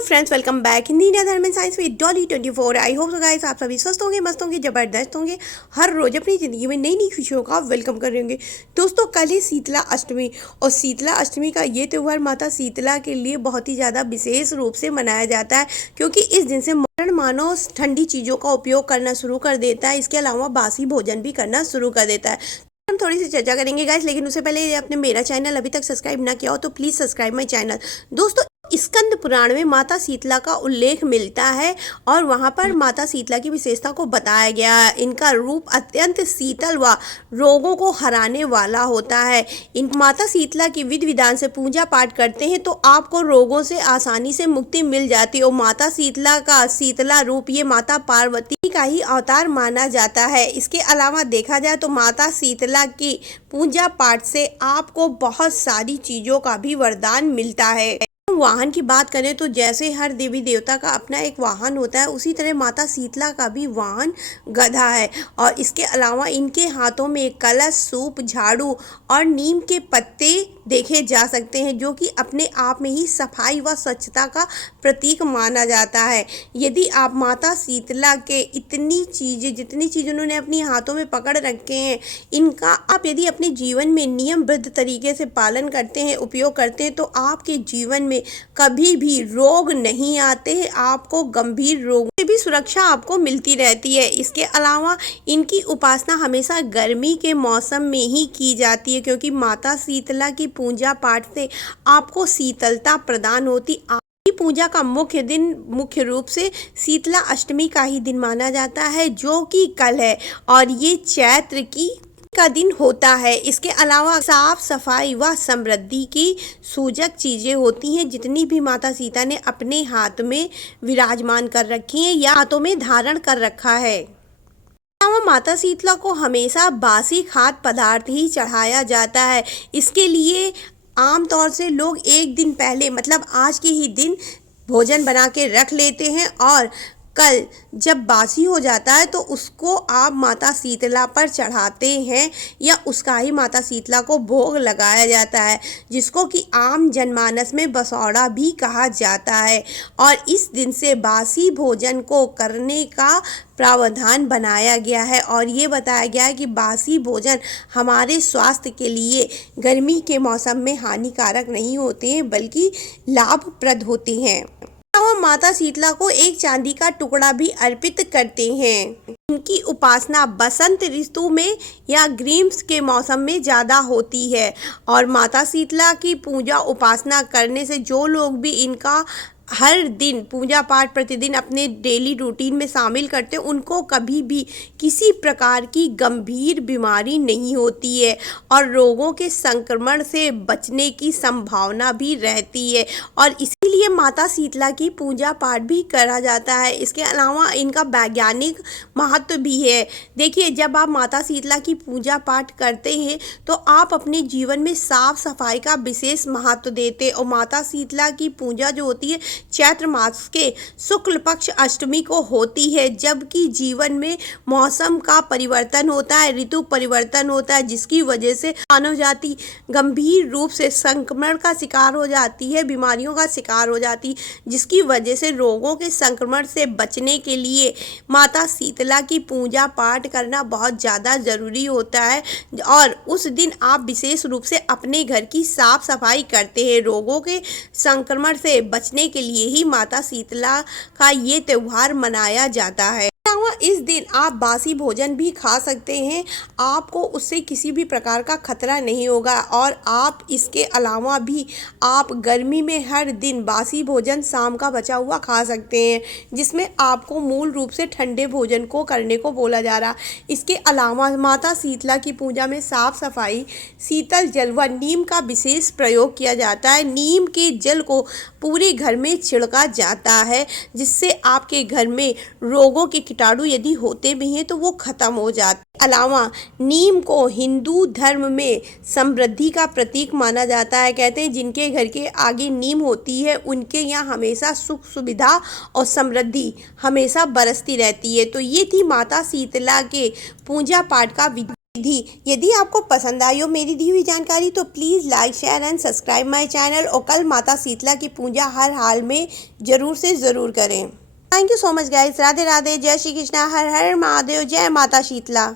Friends, welcome back Hindi India Dharm and science with Dolly 24। I hope so guys आप सभी स्वस्थ होंगे, मस्त होंगे, जबरदस्त होंगे, हर रोज अपनी ज़िंदगी में नई नई खुशियों का वेलकम कर रहे होंगे। दोस्तों, कल ही शीतला अष्टमी और शीतला अष्टमी का ये त्यौहार माता शीतला के लिए बहुत ही ज़्यादा विशेष रूप से मनाया जाता है, क्योंकि इस दिन से मॉडर्न मानव ठंडी चीज़ों का उपयोग करना शुरू कर देता है। इसके अलावा बासी भोजन भी करना शुरू कर देता है। हम थोड़ी सी चर्चा करेंगे गाइस, लेकिन उससे पहले आपने मेरा चैनल अभी तक सब्सक्राइब ना किया हो तो प्लीज़ सब्सक्राइब माय चैनल। दोस्तों, स्कंद पुराण में माता शीतला का उल्लेख मिलता है और वहां पर माता शीतला की विशेषता को बताया गया है। इनका रूप अत्यंत शीतल व रोगों को हराने वाला होता है। इन माता शीतला की विधि विधान से पूजा पाठ करते हैं तो आपको रोगों से आसानी से मुक्ति मिल जाती है। और माता शीतला का शीतला रूप ये माता पार्वती का ही अवतार माना जाता है। इसके अलावा देखा जाए तो माता शीतला की पूजा पाठ से आपको बहुत सारी चीज़ों का भी वरदान मिलता है। वाहन की बात करें तो जैसे हर देवी देवता का अपना एक वाहन होता है, उसी तरह माता शीतला का भी वाहन गधा है। और इसके अलावा इनके हाथों में कलश, सूप, झाड़ू और नीम के पत्ते देखे जा सकते हैं, जो कि अपने आप में ही सफाई व स्वच्छता का प्रतीक माना जाता है। यदि आप माता शीतला के जितनी चीज़ उन्होंने अपनी हाथों में पकड़ रखे हैं, इनका आप यदि अपने जीवन में नियमबद्ध तरीके से पालन करते हैं, उपयोग करते हैं, तो आपके जीवन में कभी भी रोग नहीं आते हैं। आपको गंभीर रोगों से भी सुरक्षा आपको मिलती रहती है। इसके अलावा इनकी उपासना हमेशा गर्मी के मौसम में ही की जाती है, क्योंकि माता शीतला की पूजा पाठ से आपको शीतलता प्रदान होती। पूजा का मुख्य रूप से शीतला अष्टमी का ही दिन माना जाता है, जो कि कल है और ये चैत्र का दिन होता है। इसके अलावा साफ सफाई व समृद्धि की सूचक चीजें होती हैं, जितनी भी माता सीता ने अपने हाथ में विराजमान कर रखी हैं या हाथों में धारण कर रखा है। माता शीतला को हमेशा बासी खाद्य पदार्थ ही चढ़ाया जाता है। इसके लिए आमतौर से लोग एक दिन पहले, मतलब आज के ही दिन भोजन बना के रख लेते हैं और कल जब बासी हो जाता है तो उसको आप माता शीतला पर चढ़ाते हैं या उसका ही माता शीतला को भोग लगाया जाता है, जिसको कि आम जनमानस में बसौड़ा भी कहा जाता है। और इस दिन से बासी भोजन को करने का प्रावधान बनाया गया है और ये बताया गया है कि बासी भोजन हमारे स्वास्थ्य के लिए गर्मी के मौसम में हानिकारक नहीं होते हैं, बल्कि लाभप्रद होते हैं। माता शीतला को एक चांदी का टुकड़ा भी अर्पित करते हैं। इनकी उपासना बसंत ऋतु में या ग्रीष्म के मौसम में ज़्यादा होती है। और माता शीतला की पूजा उपासना करने से जो लोग भी इनका हर दिन पूजा पाठ प्रतिदिन अपने डेली रूटीन में शामिल करते हैं, उनको कभी भी किसी प्रकार की गंभीर बीमारी नहीं होती है और रोगों के संक्रमण से बचने की संभावना भी रहती है। और इसीलिए माता शीतला की पूजा पाठ भी करा जाता है। इसके अलावा इनका वैज्ञानिक महत्व भी है। देखिए, जब आप माता शीतला की पूजा पाठ करते हैं तो आप अपने जीवन में साफ सफाई का विशेष महत्व देते हैं। और माता शीतला की पूजा जो होती है चैत्र मास के शुक्ल पक्ष अष्टमी को होती है, जबकि जीवन में मौसम का परिवर्तन होता है, ऋतु परिवर्तन होता है, जिसकी वजह से मानव जाति गंभीर रूप से संक्रमण का शिकार हो जाती है, बीमारियों का शिकार हो जाती है, जिसकी वजह से रोगों के संक्रमण से बचने के लिए माता शीतला की पूजा पाठ करना बहुत ज़्यादा ज़रूरी होता है। और उस दिन आप विशेष रूप से अपने घर की साफ सफाई करते हैं। रोगों के संक्रमण से बचने के लिए ही माता शीतला का ये त्यौहार मनाया जाता है। इस दिन आप बासी भोजन भी खा सकते हैं, आपको उससे किसी भी प्रकार का खतरा नहीं होगा। और आप इसके अलावा भी आप गर्मी में हर दिन बासी भोजन शाम का बचा हुआ खा सकते हैं, जिसमें आपको मूल रूप से ठंडे भोजन को करने को बोला जा रहा। इसके अलावा माता शीतला की पूजा में साफ सफाई, शीतल जल व नीम का विशेष प्रयोग किया जाता है। नीम के जल को पूरे घर में छिड़का जाता है, जिससे आपके घर में रोगों के कीटाणु यदि होते भी हैं तो वो खत्म हो जाते। अलावा नीम को हिंदू धर्म में समृद्धि का प्रतीक माना जाता है। कहते हैं जिनके घर के आगे नीम होती है उनके यहाँ हमेशा सुख सुविधा और समृद्धि हमेशा बरसती रहती है। तो ये थी माता शीतला के पूजा पाठ का विधि। यदि आपको पसंद आई हो मेरी दी हुई जानकारी तो please like share and subscribe my channel और कल माता शीतला की पूजा हर हाल में ज़रूर से ज़रूर करें। Thank you so much guys. Radhe Radhe, जय श्री कृष्णा, हर हर महादेव, जय माता शीतला।